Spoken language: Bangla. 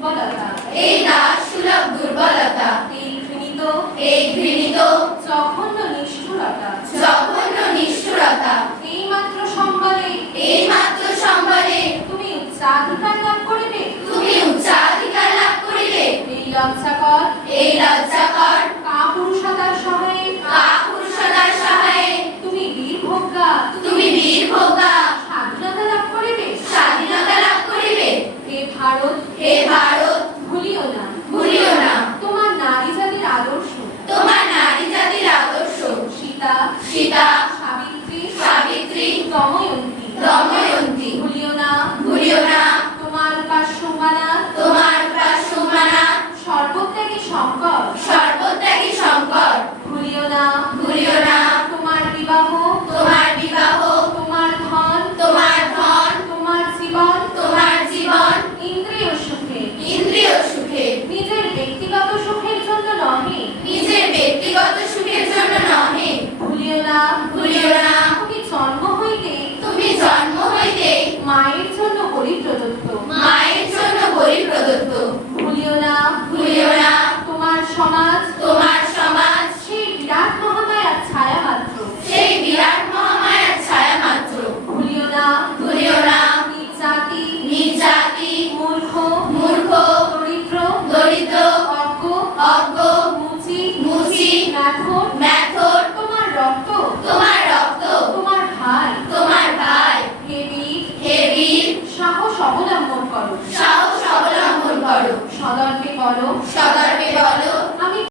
দুর্বলতা, এই দাসসুলভ দুর্বলতা, এই ঘৃণিত জঘন্য নিষ্ঠুরতা, জঘন্য নিষ্ঠুরতা, এইমাত্র সম্বলে তুমি উচ্চাধিকার লাভ করিবে, তুমি উচ্চাধিকার লাভ করিবে। এই লজ্জাকর কাপুরুষতার সহায়ে তুমি বীর ভোগ্যা স্বাধীনতা লাভ করিবে। হে ভারত, ভুলিও না তোমার নারী জাতির আদর্শ, সীতা, সাবিত্রী, দময়ন্তী, ভুলিও না তোমার উপাস্যমানা সর্বত্যাগী শঙ্কর, ভুলিও না তোমার বিবাহ, তোমার ধন, তোমার জীবন ইন্দ্রিয় সুখে, নিজের ব্যক্তিগত সুখের জন্য নহে, ভুলিও না তুমি জন্ম হইতে